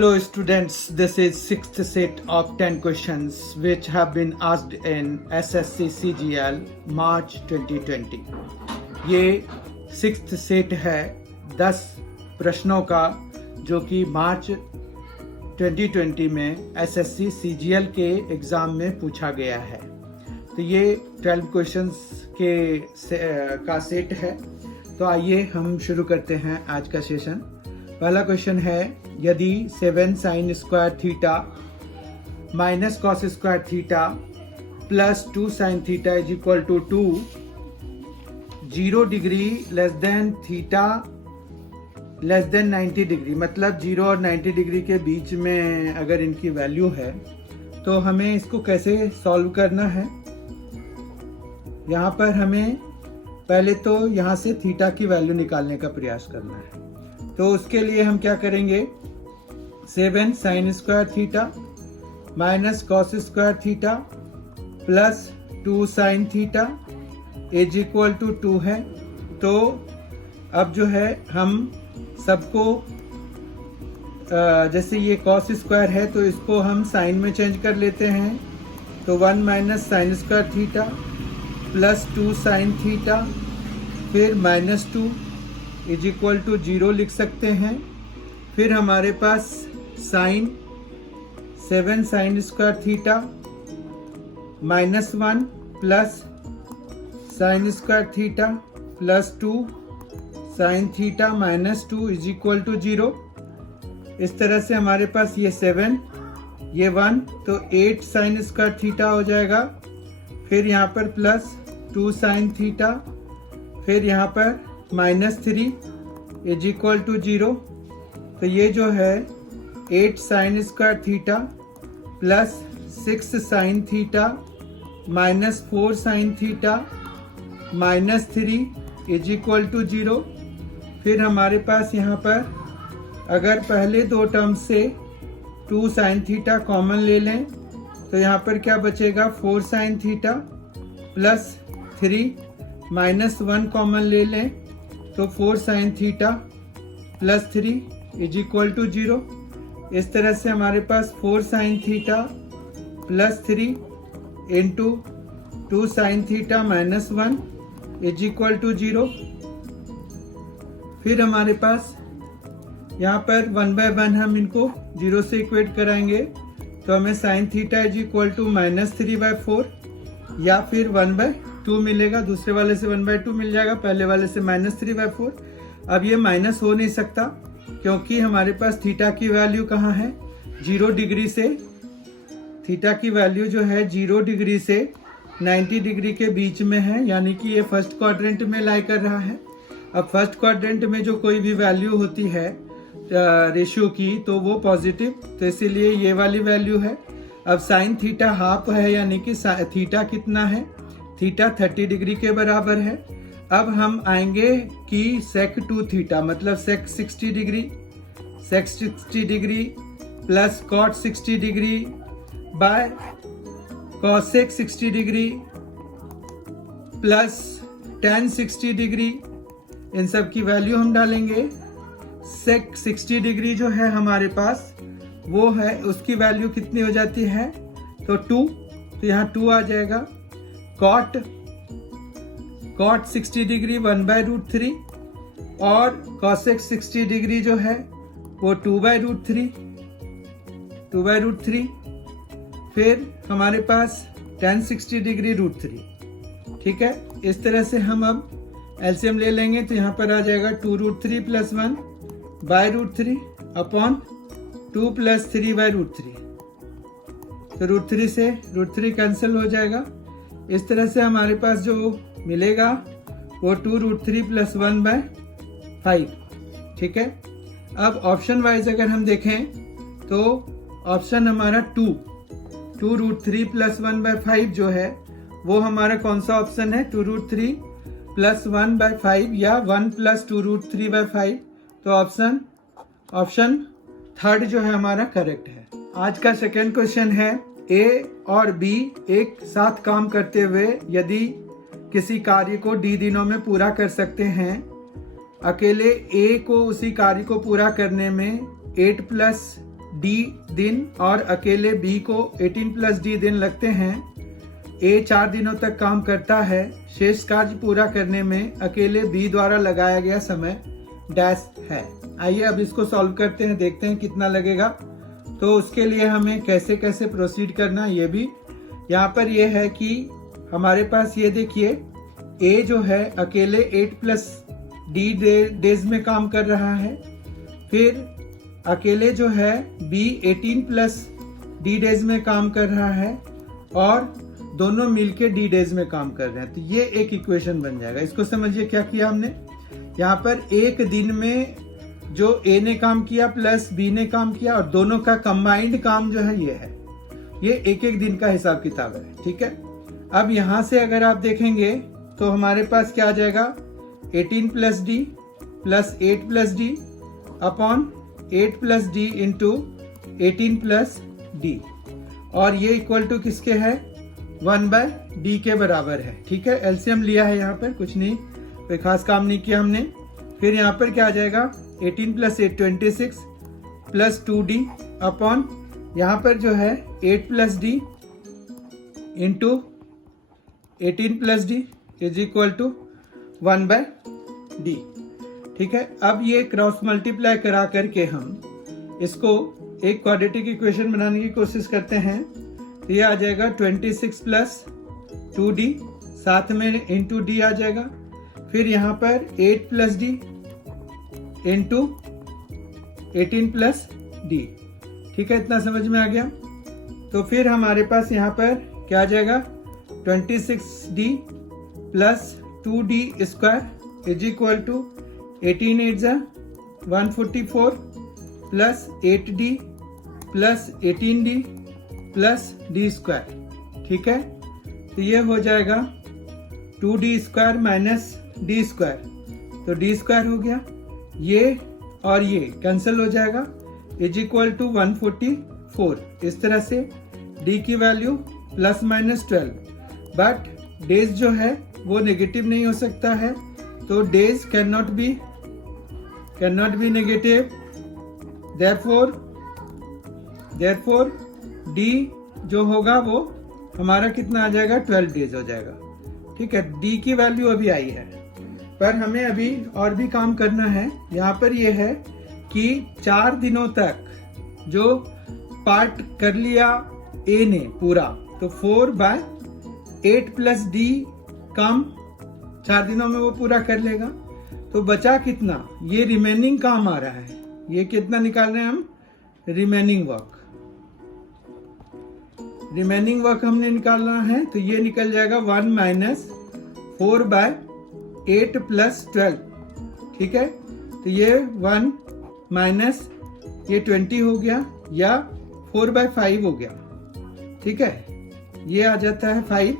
Hello students, this is sixth set of 10 questions which have been asked in SSC CGL March 2020. ये sixth set है 10 प्रश्नों का जो कि मार्च 2020 में SSC CGL के एग्ज़ाम में पूछा गया है। तो ये 12 क्वेश्चंस का सेट है। तो आइए हम शुरू करते हैं आज का सेशन। पहला क्वेश्चन है, यदि 7 sine square theta minus cos square theta plus 2 sine theta is equal to 2, 0 degree less than theta less than 90 degree, मतलब 0 और 90 डिग्री के बीच में अगर इनकी वैल्यू है तो हमें इसको कैसे सॉल्व करना है। यहाँ पर हमें पहले तो यहाँ से थीटा की वैल्यू निकालने का प्रयास करना है। तो उसके लिए हम क्या करेंगे, 7 sine square theta minus cos square theta plus 2 sine theta is equal to 2 है। तो अब जो है हम सबको जैसे ये कॉस स्क्वायर है तो इसको हम साइन में चेंज कर लेते हैं। तो 1 minus sine square theta plus 2 sine theta फिर माइनस 2 इज इक्वल टू 0 लिख सकते हैं। फिर हमारे पास sine 7 sine square theta minus 1 plus sine square theta plus 2 sine theta minus 2 is equal to 0। इस तरह से हमारे पास ये 7 ये 1 तो 8 साइन स्क्वायर थीटा हो जाएगा। फिर यहाँ पर प्लस 2 साइन थीटा फिर यहाँ पर माइनस 3 इज इक्वल टू 0। तो ये जो है 8 sine square theta plus 6 sine theta minus 4 sine theta minus 3 is equal to 0। फिर हमारे पास यहाँ पर अगर पहले दो टर्म से 2 साइन थीटा कॉमन ले लें तो यहाँ पर क्या बचेगा, 4 sine theta plus 3 minus 1 common ले लें तो 4 sine theta plus 3 is equal to 0। इस तरह से हमारे पास 4 sine theta plus 3 into 2 sine theta minus 1 is equal to 0। फिर हमारे पास यहाँ पर 1 बाय 1 हम इनको 0 से इक्वेट कराएंगे तो हमें sine theta is equal to minus 3/4 या फिर 1/2 मिलेगा। दूसरे वाले से 1/2 मिल जाएगा, पहले वाले से माइनस 3/4। अब ये माइनस हो नहीं सकता क्योंकि हमारे पास थीटा की वैल्यू कहाँ है, 0 डिग्री से। थीटा की वैल्यू जो है 0 डिग्री से 90 डिग्री के बीच में है, यानी कि ये फर्स्ट क्वाड्रेंट में लाई कर रहा है। अब फर्स्ट क्वाड्रेंट में जो कोई भी वैल्यू होती है रेशियो की तो वो पॉजिटिव, तो इसीलिए ये वाली वैल्यू है। अब साइन थीटा हाफ है, यानी कि थीटा कितना है, थीटा 30 डिग्री के बराबर है। अब हम आएंगे कि सेक 2 थीटा मतलब sec 60 degree plus cot 60 degree by cosec 60 degree plus tan 60 degree, इन सब की वैल्यू हम डालेंगे। सेक 60 डिग्री जो है हमारे पास वो है, उसकी वैल्यू कितनी हो जाती है, तो 2, तो यहाँ 2 आ जाएगा। कॉट 60 डिग्री 1/√3 और कॉसेक 60 डिग्री जो है वो 2/√3। फिर हमारे पास टेन 60 डिग्री √3, ठीक है। इस तरह से हम अब एलसीएम ले लेंगे तो यहाँ पर आ जाएगा 2√3 प्लस 1/√3 अपॉन 2 प्लस 3/√3। तो √3 से √3 कैंसिल हो जाएगा। इस तरह से हमारे पास जो मिलेगा वो 2√3 प्लस 1/5, ठीक है। अब ऑप्शन वाइज अगर हम देखें तो ऑप्शन हमारा 2√3 प्लस 1/5 जो है वो हमारा कौन सा ऑप्शन है, 2√3 प्लस 1/5 या 1 प्लस 2√3/5। तो ऑप्शन थर्ड जो है हमारा करेक्ट है। आज का सेकेंड क्वेश्चन है, ए और बी एक साथ काम करते हुए यदि किसी कार्य को डी दिनों में पूरा कर सकते हैं, अकेले ए को उसी कार्य को पूरा करने में 8 प्लस d दिन और अकेले b को 18 प्लस d दिन लगते हैं। a 4 दिनों तक काम करता है। शेष कार्य पूरा करने में अकेले b द्वारा लगाया गया समय डैश है। आइए अब इसको सॉल्व करते हैं, देखते हैं कितना लगेगा। तो उसके लिए हमें कैसे कैसे प्रोसीड करना, ये भी यहाँ पर ये है कि हमारे पास ये देखिए a जो है अकेले 8 प्लस d डेज में काम कर रहा है। फिर अकेले जो है b 18 प्लस d डेज में काम कर रहा है और दोनों मिलके d डेज में काम कर रहे हैं। तो ये एक इक्वेशन बन जाएगा। इसको समझिए क्या किया हमने, यहाँ पर एक दिन में जो a ने काम किया प्लस b ने काम किया और दोनों का कंबाइंड काम जो है ये है। ये एक एक दिन का हिसाब किताब है, ठीक है। अब यहाँ से अगर आप देखेंगे तो हमारे पास क्या आ जाएगा, 18 plus D plus 8 plus D upon 8 plus D into 18 plus D, और ये इक्वल टू किसके है, 1/d के बराबर है, ठीक है। एलसीएम लिया है यहाँ पर, कुछ नहीं, कोई खास काम नहीं किया हमने। फिर यहाँ पर क्या आ जाएगा, 18 प्लस 8 26 प्लस 2d अपॉन यहाँ पर जो है 8 plus D into 18 plus D is equal to 1/d, ठीक है। अब ये क्रॉस मल्टीप्लाई करा करके हम इसको एक क्वाड्रेटिक इक्वेशन बनाने की कोशिश करते हैं। तो ये आ जाएगा 26 प्लस 2d, साथ में इंटू डी आ जाएगा। फिर यहाँ पर 8 plus D into 18 plus D, ठीक है। इतना समझ में आ गया। तो फिर हमारे पास यहाँ पर क्या आ जाएगा, 26d plus 2d square is equal to 18 8 144 plus 8d plus 18d plus d square, ठीक है। तो ये हो जाएगा 2d square minus d square, तो d स्क्वायर हो गया, ये और ये कैंसिल हो जाएगा, इज इक्वल टू 144। इस तरह से d की value plus minus 12, but days जो है वो नेगेटिव नहीं हो सकता है, तो days can not be negative, therefore d जो होगा वो हमारा कितना आ जाएगा, 12 डेज हो जाएगा, ठीक है। d की वैल्यू अभी आई है, पर हमें अभी और भी काम करना है। यहाँ पर ये है कि 4 दिनों तक जो पार्ट कर लिया a ने पूरा, तो 4/8 प्लस d काम 4 दिनों में वो पूरा कर लेगा। तो बचा कितना, ये रिमेनिंग काम आ रहा है, ये कितना निकाल रहे हैं हम, रिमेनिंग वर्क हमने निकालना है। तो ये निकल जाएगा 1 माइनस 4/8 प्लस 12, ठीक है। तो ये 1 माइनस ये 20 हो गया या 4/5 हो गया, ठीक है। ये आ जाता है 5,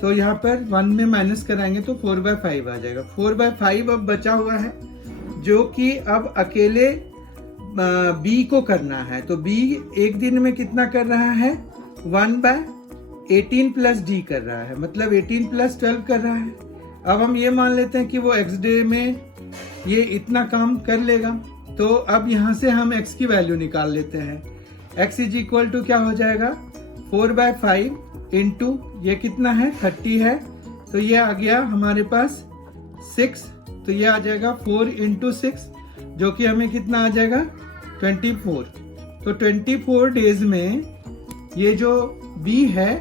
तो यहाँ पर 1 में माइनस कराएंगे तो 4/5 आ जाएगा। 4/5 अब बचा हुआ है जो कि अब अकेले b को करना है। तो b एक दिन में कितना कर रहा है, 1/18 प्लस d कर रहा है, मतलब 18 प्लस 12 कर रहा है। अब हम ये मान लेते हैं कि वो x डे में ये इतना काम कर लेगा। तो अब यहाँ से हम x की वैल्यू निकाल लेते हैं। x इज इक्वल टू क्या हो जाएगा, 4/5 इंटू ये कितना है, 30 है, तो ये आ गया हमारे पास 6, तो ये आ जाएगा 4 इंटू 6, जो कि हमें कितना आ जाएगा, 24। तो 24 डेज में ये जो b है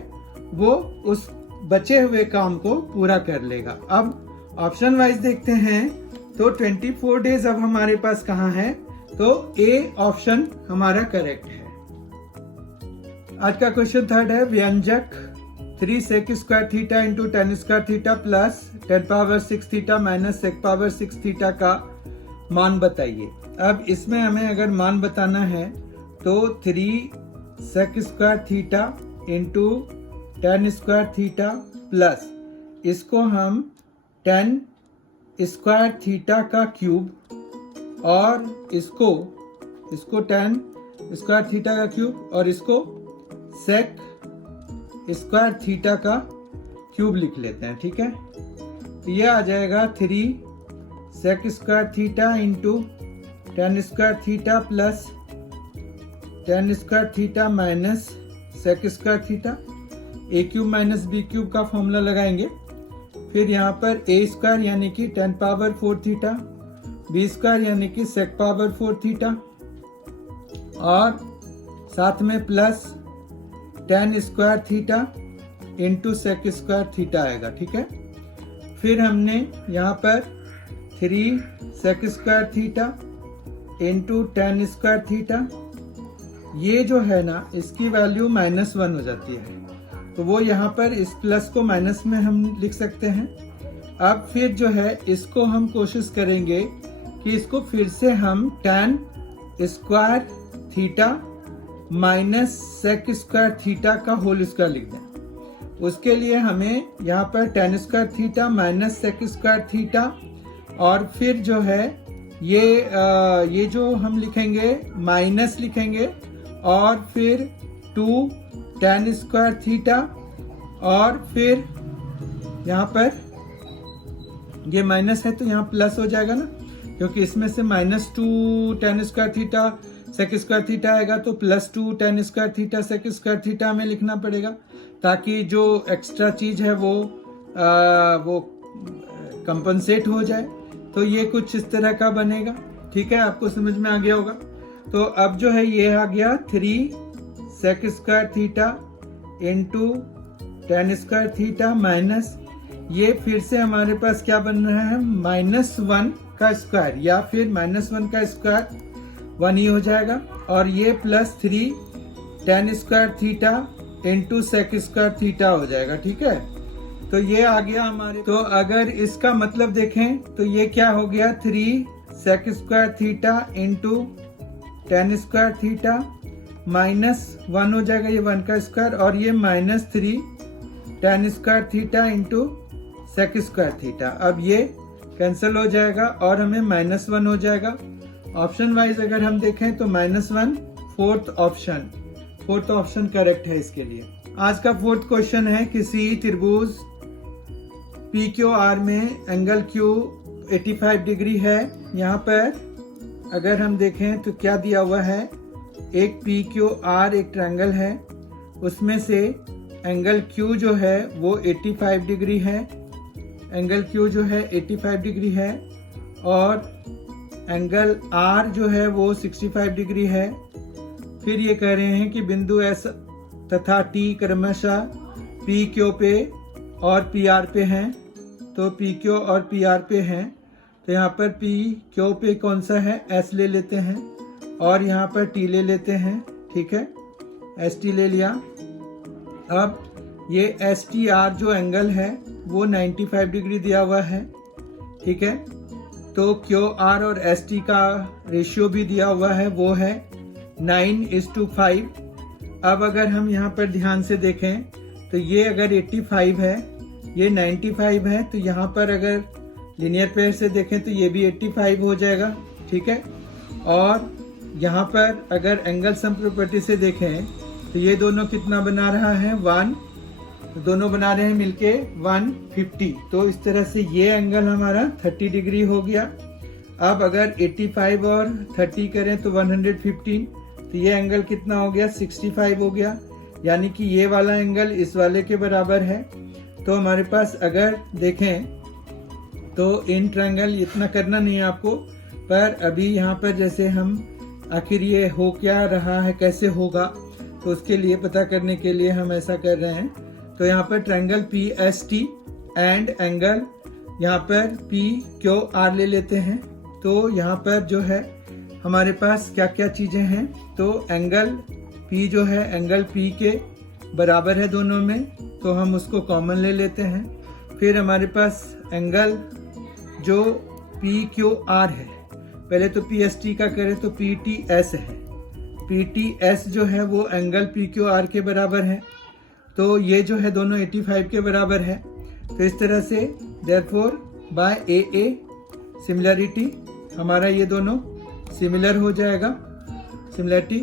वो उस बचे हुए काम को पूरा कर लेगा। अब ऑप्शन वाइज देखते हैं, तो 24 डेज अब हमारे पास कहाँ है, तो A ऑप्शन हमारा करेक्ट है। आज का क्वेश्चन 3rd है, व्यंजक 3 sec square theta into 10 square theta plus 10 power 6 theta minus sec power 6 theta का मान बताइए। अब इसमें हमें अगर मान बताना है तो 3 sec square theta into 10 square theta plus इसको हम 10 स्क्वायर थीटा का क्यूब और इसको 10 स्क्वायर थीटा का क्यूब और इसको सेक स्क्वायर थीटा का क्यूब लिख लेते हैं, ठीक है। तो यह आ जाएगा 3 sec square theta into 10 square theta plus tan square theta minus sec square theta, A cube minus B cube का फॉर्मूला लगाएंगे। फिर यहाँ पर ए स्क्वायर यानी कि tan power 4 theta, B square यानी कि sec पावर 4 थीटा, और साथ में plus tan square theta into sec square theta आएगा। ठीक है, फिर हमने यहाँ पर 3 sec square theta into tan square theta, ये जो है ना इसकी वैल्यू -1 हो जाती है, तो वो यहाँ पर इस प्लस को माइनस में हम लिख सकते हैं। अब फिर जो है इसको हम कोशिश करेंगे कि इसको फिर से हम tan square theta minus sec square theta का होल स्क्वायर लिख दें। उसके लिए हमें यहाँ पर tan square theta minus sec square theta, और फिर जो है ये जो हम लिखेंगे माइनस लिखेंगे, और फिर 2 tan स्क्वायर थीटा, और फिर यहाँ पर ये माइनस है तो यहाँ प्लस हो जाएगा ना, क्योंकि इसमें से -2 tan square theta sec square theta आएगा, तो +2 tan square theta sec square theta हमें लिखना पड़ेगा, ताकि जो एक्स्ट्रा चीज है वो कंपनसेट हो जाए। तो ये कुछ इस तरह का बनेगा। ठीक है, आपको समझ में आ गया होगा। तो अब जो है ये आ गया 3 sec square theta into tan square theta minus, ये फिर से हमारे पास क्या बन रहा है -1 का स्क्वायर, या फिर -1 का स्क्वायर 1 ही हो जाएगा, और ये +3 tan square theta into sec square theta हो जाएगा। ठीक है, तो ये आ गया हमारे। तो अगर इसका मतलब देखें तो ये क्या हो गया 3 sec square theta into tan square theta -1 हो जाएगा, ये 1 का स्क्वायर, और ये -3 tan square theta into sec square theta. अब ये कैंसिल हो जाएगा और हमें -1 हो जाएगा। ऑप्शन वाइज अगर हम देखें तो -1 फोर्थ ऑप्शन करेक्ट है इसके लिए। आज का फोर्थ क्वेश्चन है, किसी त्रिभुज PQR में एंगल Q 85 डिग्री है। यहाँ पर अगर हम देखें तो क्या दिया हुआ है, एक PQR एक ट्रायंगल है, उसमें से एंगल Q जो है वो 85 डिग्री है, एंगल Q जो है 85 डिग्री है, और एंगल R जो है वो 65 डिग्री है। फिर ये कह रहे हैं कि बिंदु S तथा T क्रमशः PQ पे और PR पे हैं, तो PQ और PR पे हैं, तो यहाँ पर PQ पे कौन सा है, S ले लेते हैं, और यहाँ पर T ले लेते हैं। ठीक है, ST ले लिया। अब ये STR जो एंगल है वो 95 डिग्री दिया हुआ है। ठीक है, तो QR और ST का रेशियो भी दिया हुआ है, वो है 9:5। अब अगर हम यहाँ पर ध्यान से देखें तो ये अगर 85 है, ये 95 है, तो यहाँ पर अगर लीनियर पेयर से देखें तो ये भी 85 हो जाएगा। ठीक है, और यहाँ पर अगर एंगल सम प्रॉपर्टी से देखें तो ये दोनों कितना बना रहा है 1, तो दोनों बना रहे हैं मिलके 150। तो इस तरह से ये एंगल हमारा 30 डिग्री हो गया। अब अगर 85 और 30 करें तो 115, तो ये एंगल कितना हो गया 65 हो गया, यानी कि ये वाला एंगल इस वाले के बराबर है। तो हमारे पास अगर देखें तो इन ट्रायंगल इतना करना नहीं है आपको, पर अभी यहाँ पर जैसे हम आखिर ये हो क्या रहा है, कैसे होगा, तो उसके लिए पता करने के लिए हम ऐसा कर रहे हैं। तो यहाँ पर ट्रायंगल PST एंड एंगल यहाँ पर PQR ले लेते हैं। तो यहाँ पर जो है हमारे पास क्या क्या चीजें हैं, तो एंगल P जो है एंगल P के बराबर है दोनों में, तो हम उसको कॉमन ले लेते हैं। फिर हमारे पास एंगल जो PQR है, पहले तो PST का करें तो PTS है, PTS जो है वो एंगल PQR के बराबर है, तो ये जो है दोनों 85 के बराबर है। तो इस तरह से देयरफॉर बाय AA सिमिलरिटी हमारा ये दोनों सिमिलर हो जाएगा। सिमिलरिटी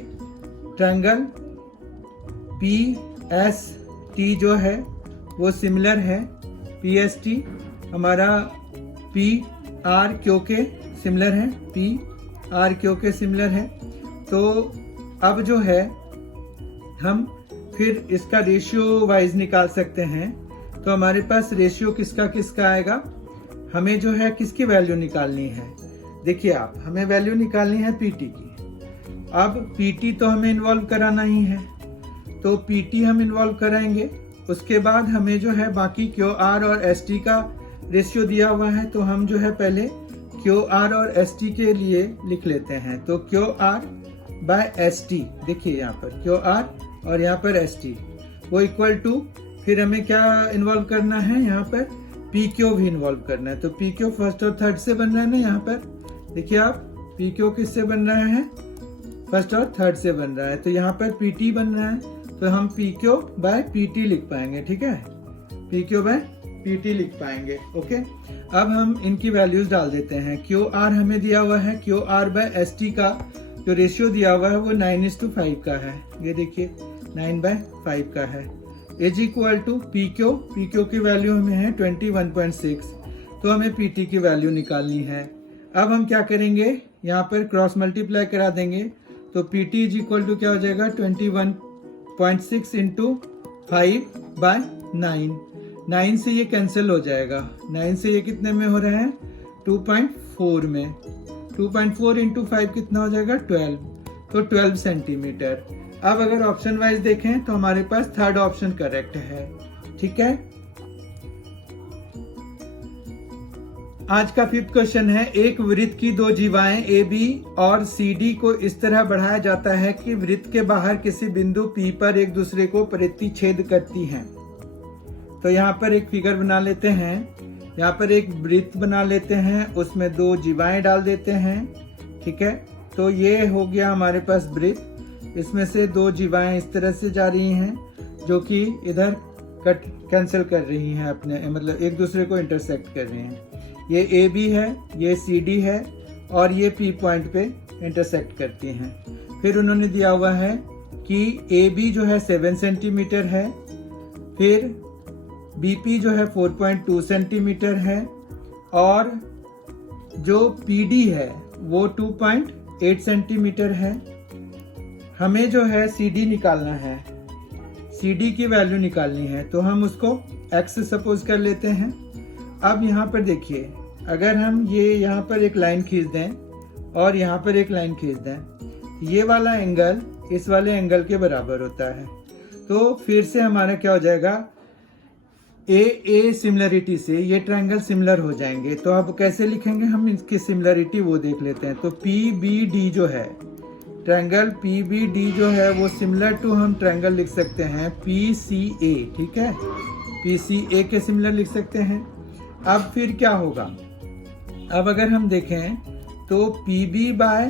ट्रायंगल PST जो है वो सिमिलर है PST, हमारा PRQ के सिमिलर है, PR क्यों के सिमिलर है। तो अब जो है हम फिर इसका रेशियो वाइज निकाल सकते हैं। तो हमारे पास रेशियो किसका किसका आएगा, हमें जो है किसकी वैल्यू निकालनी है। देखिए आप, हमें वैल्यू निकालनी है पीटी की। अब पीटी तो हमें इन्वॉल्व कराना ही है, तो पीटी हम इन्वॉल्व कराएंगे। उसके बाद हमें जो है बाकी क्यू आर और एस टी का रेशियो दिया हुआ है, तो हम जो है पहले क्यू आर और एस टी के लिए लिख लेते हैं। तो Q R by S T, देखिए यहाँ पर क्यू आर और यहाँ पर एस टी वो इक्वल टू, फिर हमें क्या इन्वॉल्व करना है, यहाँ पर पी क्यू भी इन्वॉल्व करना है। तो पी क्यू फर्स्ट और थर्ड से बन रहा है ना, यहाँ पर देखिए आप, पी क्यू किससे बन रहा है, फर्स्ट और थर्ड से बन रहा है। तो यहाँ पर पी टी बन रहा है, तो हम P Q by P T लिख पाएंगे। ठीक है, P Q by P T लिख पाएंगे। ओके, अब हम इनकी वैल्यूज डाल देते हैं। क्यू आर हमें दिया हुआ है, Q R by S T का जो रेशियो दिया हुआ है वो 9:5 का है। ये देखिए 9/5 का है। Is equal to P Q की वैल्यू हमें है 21.6, तो हमें पी टी की वैल्यू निकालनी है। अब हम क्या करेंगे, यहाँ पर क्रॉस मल्टीप्लाई करा देंगे। तो P T is equal to क्या हो जाएगा, 21.6 इंटू 5/9। 9 से ये कैंसिल हो जाएगा, 9 से ये कितने में हो रहा है, 2.4 में। 2.4 इंटू 5 कितना हो जाएगा, 12, तो 12 सेंटीमीटर। अब अगर ऑप्शन वाइज देखें तो हमारे पास थर्ड ऑप्शन करेक्ट है। ठीक है, आज का 5th क्वेश्चन है, एक वृत्त की दो जीवाएं ए बी और सी डी को इस तरह बढ़ाया जाता है कि वृत्त के बाहर किसी बिंदु पी पर एक दूसरे को प्रतिच्छेद करती हैं। तो यहाँ पर एक फिगर बना लेते हैं, यहाँ पर एक वृत्त बना लेते हैं, उसमें दो जीवाएं डाल देते हैं। ठीक है, तो ये हो गया हमारे पास वृत्त। इसमें से दो जीवाएं इस तरह से जा रही हैं जो कि इधर कट कैंसिल कर रही हैं, अपने मतलब एक दूसरे को इंटरसेक्ट कर रही हैं। ये ए बी है, ये सी डी है और ये पी पॉइंट पे इंटरसेक्ट करती हैं। फिर उन्होंने दिया हुआ है कि ए बी जो है 7 सेंटीमीटर है, फिर बी पी जो है 4.2 सेंटीमीटर है और जो पी डी है वो 2.8 सेंटीमीटर है। हमें जो है सी डी निकालना है, सी डी की वैल्यू निकालनी है, तो हम उसको x सपोज कर लेते हैं। अब यहाँ पर देखिए, अगर हम ये यहाँ पर एक लाइन खींच दें और यहाँ पर एक लाइन खींच दें, ये वाला एंगल इस वाले एंगल के बराबर होता है। तो फिर से हमारा क्या हो जाएगा, ए सिमिलरिटी से ये ट्रायंगल सिमिलर हो जाएंगे। तो अब कैसे लिखेंगे हम इसकी सिमिलरिटी, वो देख लेते हैं। तो पी बी डी जो है, ट्रायंगल पी बी डी जो है वो सिमिलर टू हम ट्रायंगल लिख सकते हैं पी सी ए। ठीक है, पी सी ए के सिमिलर लिख सकते हैं। अब फिर क्या होगा, अब अगर हम देखें तो P B by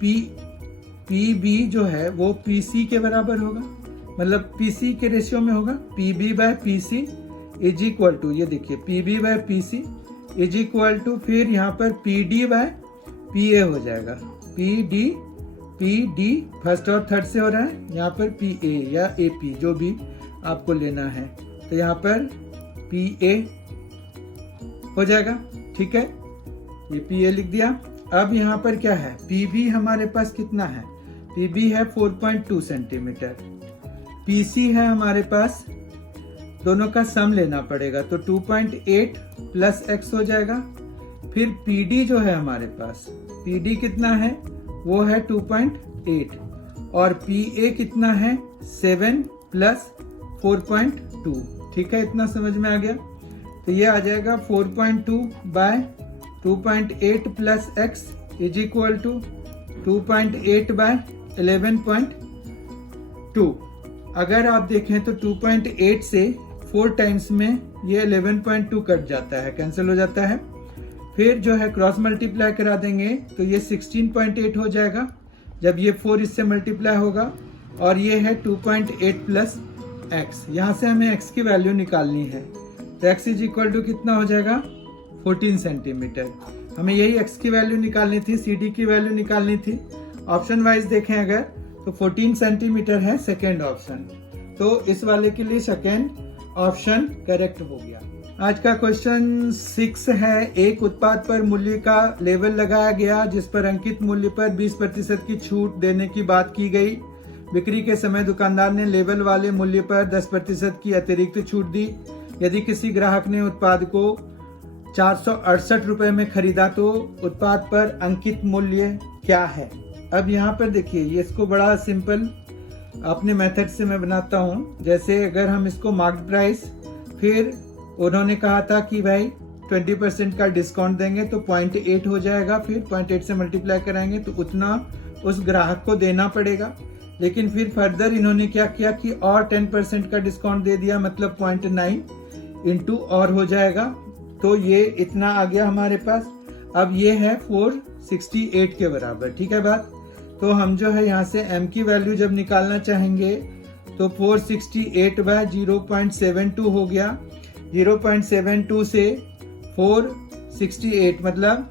P B जो है वो पी सी के बराबर होगा, मतलब पी सी के रेशियो में होगा। P B by P C is equal to, ये देखिए P B by P C is equal to, फिर यहाँ पर P D by P A हो जाएगा। पी डी फर्स्ट और थर्ड से हो रहा है, यहाँ पर पी ए या ए पी जो भी आपको लेना है, तो यहाँ पर पी ए हो जाएगा। ठीक है, ये पी ए लिख दिया। अब यहाँ पर क्या है, पी बी हमारे पास कितना है, पी बी है 4.2 सेंटीमीटर, पी सी है हमारे पास, दोनों का सम लेना पड़ेगा, तो 2.8 प्लस x हो जाएगा। फिर पी डी जो है हमारे पास, पी डी कितना है, वो है 2.8 और पी ए कितना है, 7 प्लस 4.2। ठीक है, इतना समझ में आ गया। तो ये आ जाएगा 4.2 by 2.8 plus x is equal to 2.8 by 11.2। अगर आप देखें तो 2.8 से 4 टाइम्स में ये 11.2 कट जाता है, कैंसिल हो जाता है। फिर जो है क्रॉस मल्टीप्लाई करा देंगे तो ये 16.8 हो जाएगा जब ये 4 इससे मल्टीप्लाई होगा, और ये है 2.8 प्लस x। यहाँ से हमें x की वैल्यू निकालनी है, तो x इज इक्वल टू कितना हो जाएगा, 14 सेंटीमीटर। हमें यही x की वैल्यू निकालनी थी, सी डी की वैल्यू निकालनी थी। ऑप्शन वाइज देखें अगर तो 14 सेंटीमीटर है सेकेंड ऑप्शन, तो इस वाले के लिए सेकेंड ऑप्शन करेक्ट हो गया। आज का क्वेश्चन 6 है, एक उत्पाद पर मूल्य का लेवल लगाया गया जिस पर अंकित मूल्य पर 20% की छूट देने की बात की गई। बिक्री के समय दुकानदार ने लेबल वाले मूल्य पर 10% की अतिरिक्त छूट दी। यदि किसी ग्राहक ने उत्पाद को 468 रुपए में खरीदा तो उत्पाद पर अंकित मूल्य क्या है। अब यहाँ पर देखिए, ये इसको बड़ा सिंपल अपने मेथड से मैं बनाता हूँ। जैसे अगर हम इसको मार्केट प्राइस, फिर उन्होंने कहा था कि भाई 20% का डिस्काउंट देंगे तो 0.8 हो जाएगा, फिर 0.8 से मल्टीप्लाई कराएंगे तो उतना उस ग्राहक को देना पड़ेगा। लेकिन फिर फर्दर इन्होंने क्या किया कि और 10% का डिस्काउंट दे दिया, मतलब 0.9 इंटू और हो जाएगा, तो ये इतना आ गया हमारे पास। अब ये है 468 के बराबर, ठीक है बात। तो हम जो है यहाँ से m की वैल्यू जब निकालना चाहेंगे तो 468 बाय 0.72 हो गया। 0.72 से 468 मतलब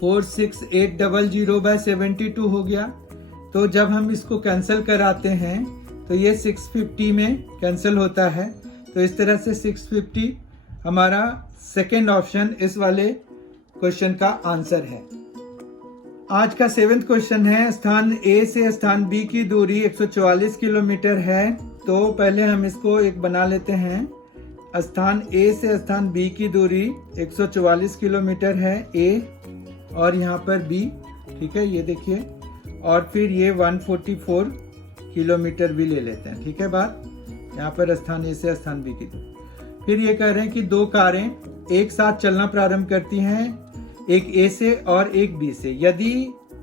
46800 बाय 72 हो गया। तो जब हम इसको कैंसिल कराते हैं तो ये 650 में कैंसिल होता है। तो इस तरह से 650 हमारा सेकेंड ऑप्शन इस वाले क्वेश्चन का आंसर है। आज का 7वां क्वेश्चन है, स्थान ए से स्थान बी की दूरी 144 किलोमीटर है। तो पहले हम इसको एक बना लेते हैं। स्थान ए से स्थान बी की दूरी 144 किलोमीटर है, ए और यहाँ पर बी, ठीक है, ये देखिए। और फिर ये 144 किलोमीटर भी ले लेते हैं, ठीक है बात। यहाँ पर स्थान ए से स्थान बी की दूरी। फिर ये कह रहे हैं कि दो कारें एक साथ चलना प्रारंभ करती हैं, एक ए से और एक बी से, यदि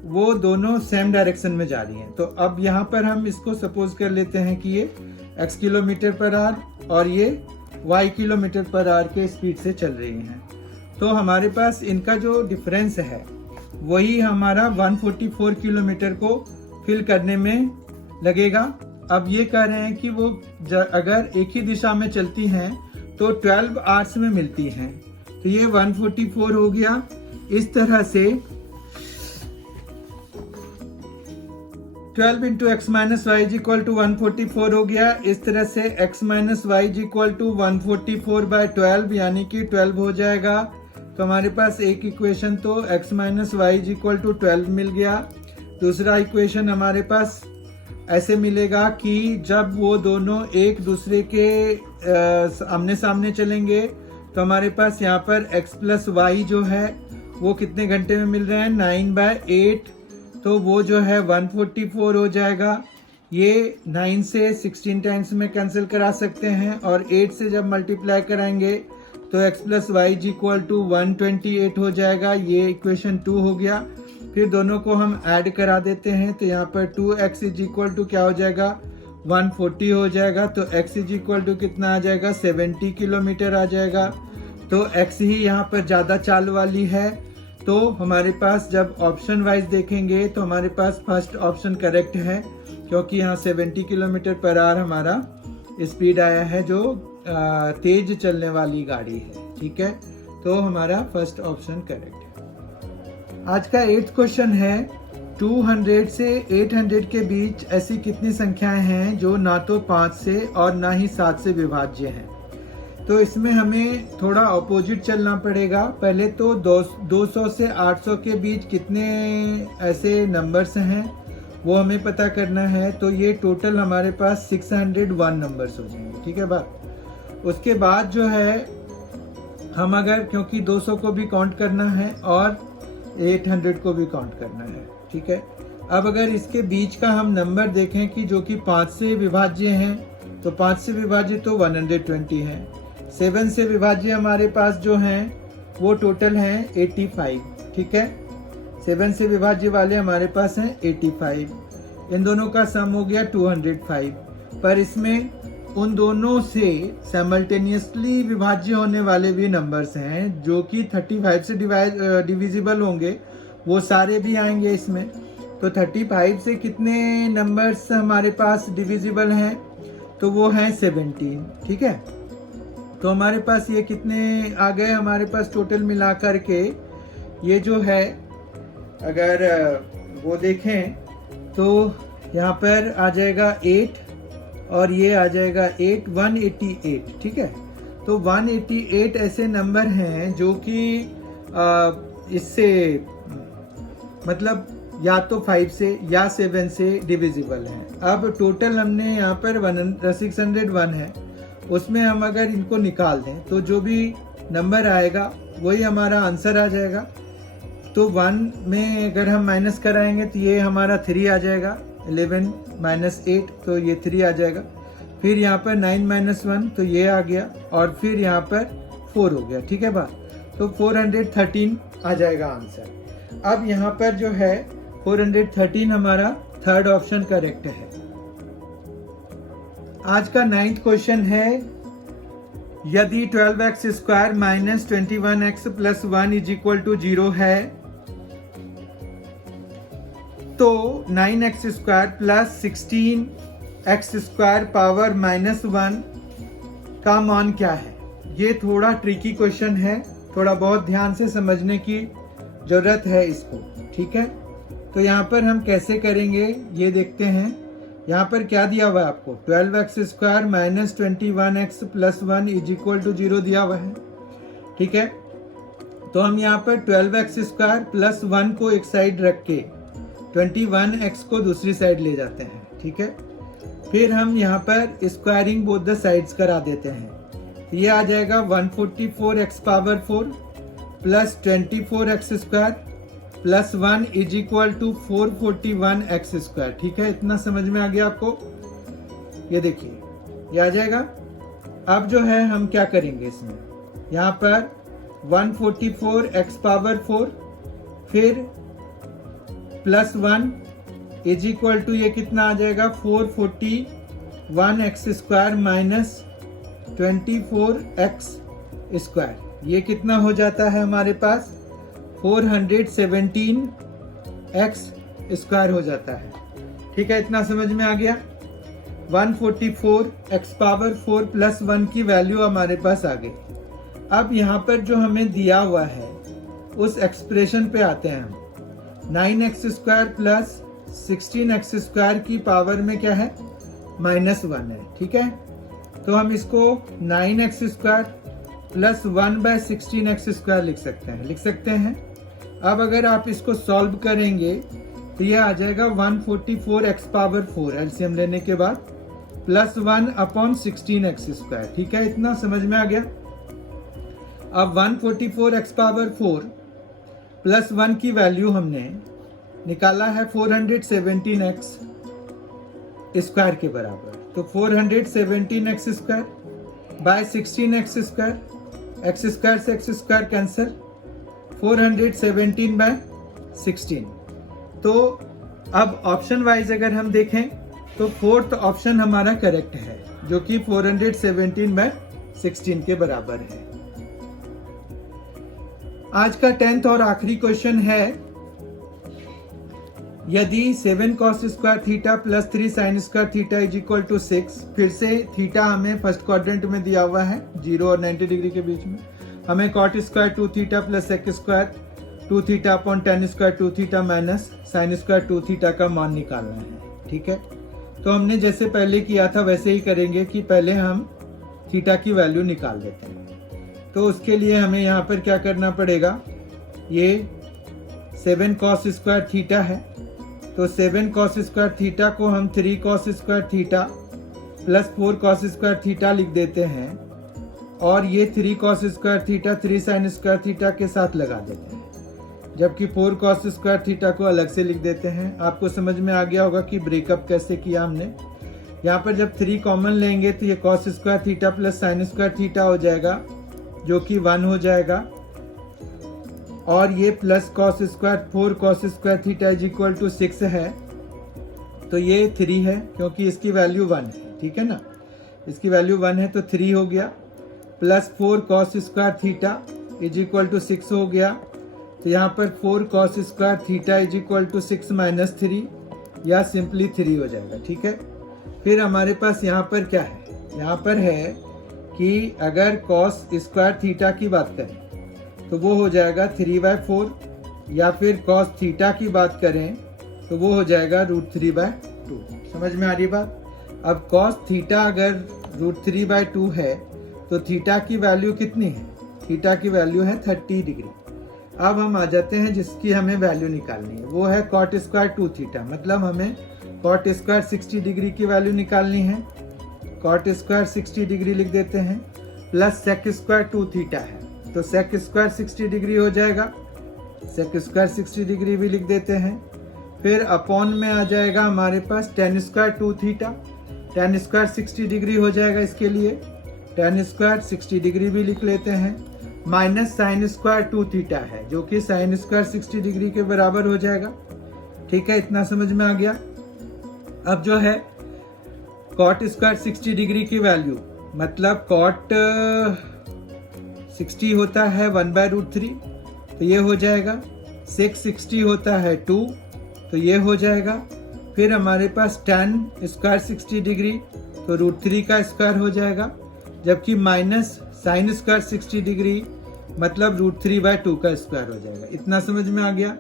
वो दोनों सेम डायरेक्शन में जा रही हैं। तो अब यहाँ पर हम इसको सपोज कर लेते हैं कि ये x किलोमीटर पर आवर और ये y किलोमीटर पर आवर के स्पीड से चल रही हैं। तो हमारे पास इनका जो डिफरेंस है वही हमारा 144 किलोमीटर को फिल करने में लगेगा। अब ये कह रहे हैं कि वो अगर एक ही दिशा में चलती हैं तो 12 आवर्स में मिलती हैं। तो ये 144 हो गया। इस तरह से 12 into X minus Y is equal to 144 हो गया। इस तरह से x minus Y is equal to 144 by 12 यानी कि 12 हो जाएगा। तो हमारे पास एक इक्वेशन तो x minus Y is equal to 12 मिल गया। दूसरा इक्वेशन हमारे पास ऐसे मिलेगा कि जब वो दोनों एक दूसरे के आमने सामने चलेंगे तो हमारे पास यहाँ पर x प्लस वाई जो है वो कितने घंटे में मिल रहे हैं, 9/8। तो वो जो है 144 हो जाएगा। ये 9 से 16 टाइम्स में कैंसिल करा सकते हैं और 8 से जब मल्टीप्लाई कराएंगे तो x plus Y is equal to 128 हो जाएगा। ये इक्वेशन 2 हो गया। फिर दोनों को हम ऐड करा देते हैं तो यहाँ पर 2x इज इक्वल टू क्या हो जाएगा, 140 हो जाएगा। तो x इज इक्वल टू कितना आ जाएगा, 70 किलोमीटर आ जाएगा। तो x ही यहाँ पर ज़्यादा चाल वाली है। तो हमारे पास जब ऑप्शन वाइज देखेंगे तो हमारे पास फर्स्ट ऑप्शन करेक्ट है, क्योंकि यहाँ 70 किलोमीटर पर आवर हमारा स्पीड आया है जो तेज चलने वाली गाड़ी है, ठीक है। तो हमारा फर्स्ट ऑप्शन करेक्ट है। आज का 8th क्वेश्चन है, 200 से 800 के बीच ऐसी कितनी संख्याएं हैं जो ना तो 5 से और ना ही 7 से विभाज्य हैं। तो इसमें हमें थोड़ा अपोजिट चलना पड़ेगा। पहले तो 200 से 800 के बीच कितने ऐसे नंबर्स हैं वो हमें पता करना है। तो ये टोटल हमारे पास 601 नंबर्स हो जाएंगे, ठीक है बात। उसके बाद जो है हम अगर, क्योंकि 200 को भी काउंट करना है और 800 को भी काउंट करना है, ठीक है। अब अगर इसके बीच का हम नंबर देखें कि जो कि 5 से विभाज्य हैं, तो 5 से विभाज्य तो 120 है। 7 से विभाज्य हमारे पास जो हैं वो टोटल हैं 85, ठीक है। 7 से विभाज्य वाले हमारे पास हैं 85। इन दोनों का सम हो गया 205। पर इसमें उन दोनों से साइमल्टेनियसली विभाज्य होने वाले भी नंबर्स हैं जो कि 35 से डिविजिबल होंगे, वो सारे भी आएंगे इसमें। तो 35 से कितने नंबर्स हमारे पास डिविजिबल हैं, तो वो हैं 17, ठीक है। तो हमारे पास ये कितने आ गए, हमारे पास टोटल मिलाकर के ये जो है अगर वो देखें तो यहाँ पर आ जाएगा 8 और ये आ जाएगा 8, 188, ठीक है। तो 188 ऐसे नंबर हैं जो कि इससे मतलब या तो 5 से या 7 से डिविजिबल है। अब टोटल हमने यहाँ पर 601 है, उसमें हम अगर इनको निकाल दें तो जो भी नंबर आएगा वही हमारा आंसर आ जाएगा। तो 1 में अगर हम माइनस कराएंगे तो ये हमारा 3 आ जाएगा, 11 माइनस 8 तो ये 3 आ जाएगा। फिर यहाँ पर 9 माइनस 1 तो ये आ गया, और फिर यहाँ पर 4 हो गया। ठीक है बात, तो 413 आ जाएगा आंसर। अब यहाँ पर जो है 413 हमारा थर्ड ऑप्शन करेक्ट है। आज का 9th क्वेश्चन है, यदि 12x square minus 21x plus 1 is equal to 0 है तो 9x square plus 16x square power minus 1 का मान क्या है। ये थोड़ा ट्रिकी क्वेश्चन है, थोड़ा बहुत ध्यान से समझने की जरूरत है इसको। ठीक है, तो यहाँ पर हम कैसे करेंगे ये देखते हैं। यहाँ पर क्या दिया हुआ है आपको, 12x square minus 21x plus 1 is equal to 0 दिया हुआ है। ठीक है, तो हम यहाँ पर 12x स्क्वायर प्लस 1 को एक साइड रख के 21x को दूसरी साइड ले जाते हैं। ठीक है, फिर हम यहाँ पर स्क्वायरिंग बोथ द साइड्स करा देते हैं। ये आ जाएगा 144x power 4 plus 24x square plus 1 is equal to 441x square. ठीक है, इतना समझ में आ गया आपको। ये देखिए ये आ जाएगा। अब जो है हम क्या करेंगे इसमें, यहाँ पर 144x पावर 4 फिर प्लस 1 इज इक्वल टू ये कितना आ जाएगा 441x square minus 24x square. ये कितना हो जाता है हमारे पास 417x स्क्वायर हो जाता है। ठीक है, इतना समझ में आ गया। 144x पावर 4 प्लस 1 की वैल्यू हमारे पास आ गई। अब यहाँ पर जो हमें दिया हुआ है उस एक्सप्रेशन पे आते हैं हम। 9x square plus 16x square की पावर में क्या है, माइनस 1 है। ठीक है, तो हम इसको 9x square plus 1/16x square लिख सकते हैं। अब अगर आप इसको सॉल्व करेंगे तो ये आ जाएगा 144x पावर 4 एलसीएम लेने के बाद प्लस 1/16x स्क्वायर। ठीक है, इतना समझ में आ गया। अब 144x पावर 4 प्लस 1 की वैल्यू हमने निकाला है 417x स्क्वायर के बराबर। तो 417x square by 16x square, x square से x स्क्वायर कैंसिल, 417/16। तो अब ऑप्शन वाइज अगर हम देखें तो फोर्थ ऑप्शन हमारा करेक्ट है, जो कि 417/16 के बराबर है। आज का 10th और आखिरी क्वेश्चन है, यदि 7 cos square theta plus 3 sin square theta is equal to 6, फिर से थीटा हमें फर्स्ट क्वाड्रेंट में दिया हुआ है 0 और 90 डिग्री के बीच में। हमें cot square 2 theta plus sec square 2 theta upon tan square 2 theta minus sin square 2 theta का मान निकालना है। ठीक है, तो हमने जैसे पहले किया था वैसे ही करेंगे कि पहले हम थीटा की वैल्यू निकाल देते हैं। तो उसके लिए हमें यहाँ पर क्या करना पड़ेगा, ये 7 cos स्क्वायर थीटा है, तो 7 cos स्क्वायर थीटा को हम 3 cos square theta plus 4 cos square theta लिख देते हैं, और ये 3 cos square theta 3 sin square theta के साथ लगा देते हैं, जबकि 4 cos स्क्वायर थीटा को अलग से लिख देते हैं। आपको समझ में आ गया होगा कि ब्रेकअप कैसे किया हमने। यहाँ पर जब 3 कॉमन लेंगे तो ये cos square theta plus sin square theta हो जाएगा, जो कि 1 हो जाएगा, और ये plus cos square 4 cos square theta is equal to 6 है, तो ये 3 है क्योंकि इसकी वैल्यू 1 है। ठीक है ना, इसकी वैल्यू 1 है तो 3 हो गया, plus 4 cos square theta is equal to 6 हो गया, तो यहाँ पर 4 cos square theta is equal to 6 minus 3 या सिंपली 3 हो जाएगा। ठीक है, फिर हमारे पास यहाँ पर क्या है, यहाँ पर है कि अगर cos स्क्वायर थीटा की बात करें तो वो हो जाएगा 3/4, या फिर cos थीटा की बात करें तो वो हो जाएगा √3/2। समझ में आ रही बात। अब cos थीटा अगर √3/2 है तो थीटा की वैल्यू कितनी है, थीटा की वैल्यू है 30 डिग्री। अब हम आ जाते हैं जिसकी हमें वैल्यू निकालनी है, वो है कॉट स्क्वायर 2 थीटा। मतलब हमें कॉट स्क्वायर 60 डिग्री की वैल्यू निकालनी है। कॉट स्क्वायर 60 डिग्री लिख देते हैं, प्लस सेक स्क्वायर 2 थीटा है तो सेक स्क्वायर 60 डिग्री हो जाएगा। सेक स्क्वायर 60 डिग्री भी लिख देते हैं। फिर अपॉन में आ जाएगा हमारे पास tan square 2 theta. Tan square 60 degree हो जाएगा, इसके लिए टेन स्क्वायर 60 डिग्री भी लिख लेते हैं। माइनस साइन स्क्वायर 2 थीटा है जो कि साइन स्क्वायर 60 डिग्री के बराबर हो जाएगा। ठीक है, इतना समझ में आ गया। अब जो है कॉट स्क्वायर 60 डिग्री की वैल्यू, मतलब कॉट 60 होता है 1/√3 तो ये हो जाएगा। सेक 60 होता है 2 तो ये हो जाएगा। फिर हमारे पास टेन स्क्वायर 60 डिग्री तो √3 का स्क्वायर हो जाएगा, जबकि माइनस साइन स्क्वायर 60 डिग्री मतलब √3/2 का स्क्वायर हो जाएगा। इतना समझ में आ गया।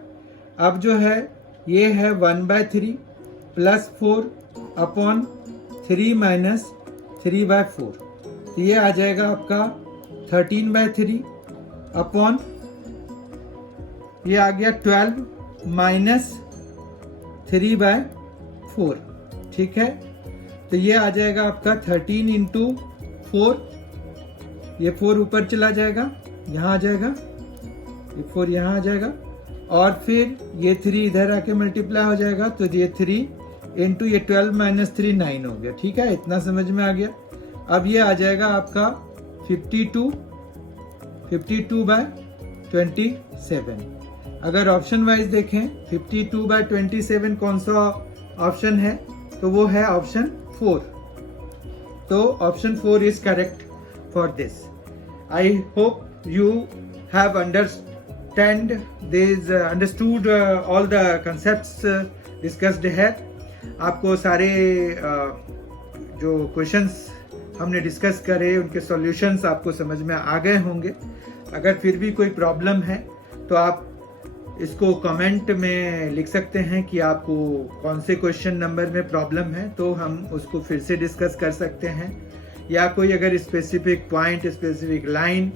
अब जो है ये है 1/3 प्लस 4 अपॉन 3 माइनस 3/4 तो ये आ जाएगा आपका 13/3 अपॉन ये आ गया 12 माइनस 3/4। ठीक है, तो ये आ जाएगा आपका 13 इंटू 4, ये 4 ऊपर चला जाएगा, यहाँ आ जाएगा, ये 4 यहाँ आ जाएगा और फिर ये 3 इधर आके मल्टीप्लाई हो जाएगा तो ये 3 इंटू ये 12 माइनस 3 9 हो गया। ठीक है, इतना समझ में आ गया। अब ये आ जाएगा आपका 52/27। अगर ऑप्शन वाइज देखें 52/27 कौन सा ऑप्शन है तो वो है ऑप्शन 4। तो option 4 is correct for this. I hope you have understood all the concepts discussed here। आपको सारे जो क्वेश्चंस हमने डिस्कस करे उनके सॉल्यूशंस आपको समझ में आ गए होंगे। अगर फिर भी कोई प्रॉब्लम है तो आप इसको कमेंट में लिख सकते हैं कि आपको कौन से क्वेश्चन नंबर में प्रॉब्लम है, तो हम उसको फिर से डिस्कस कर सकते हैं। या कोई अगर स्पेसिफिक पॉइंट, स्पेसिफिक लाइन,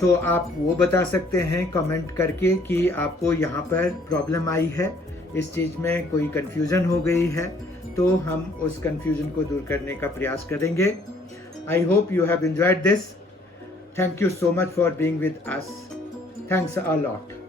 तो आप वो बता सकते हैं कमेंट करके कि आपको यहाँ पर प्रॉब्लम आई है, इस चीज़ में कोई कंफ्यूजन हो गई है, तो हम उस कंफ्यूजन को दूर करने का प्रयास करेंगे। I hope you have enjoyed this. Thank you so much for being with us. Thanks a lot.